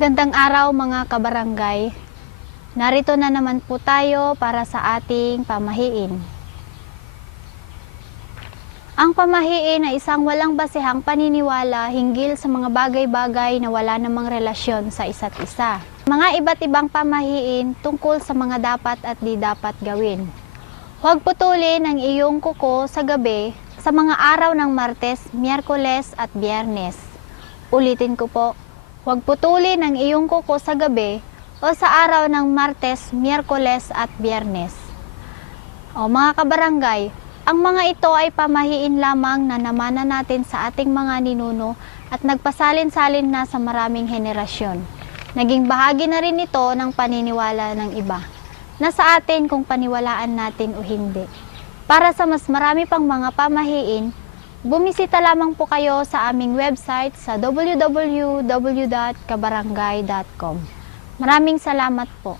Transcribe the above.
Magandang araw mga kabarangay. Narito na naman po tayo para sa ating pamahiin. Ang pamahiin ay isang walang basehang paniniwala hinggil sa mga bagay-bagay na wala namang relasyon sa isa't isa. Mga iba't ibang pamahiin tungkol sa mga dapat at di dapat gawin. Huwag putulin ang iyong kuko sa gabi sa mga araw ng Martes, Miyerkules at Biyernes. Ulitin ko po, huwag putulin ang iyong kuko sa gabi o sa araw ng Martes, Miyerkules at Biyernes. O mga kabarangay, ang mga ito ay pamahiin lamang na namana natin sa ating mga ninuno at nagpasalin-salin na sa maraming henerasyon. Naging bahagi na rin ito ng paniniwala ng iba. Nasa atin kung paniwalaan natin o hindi. Para sa mas marami pang mga pamahiin, bumisita lamang po kayo sa aming website sa www.kabarangay.com. Maraming salamat po.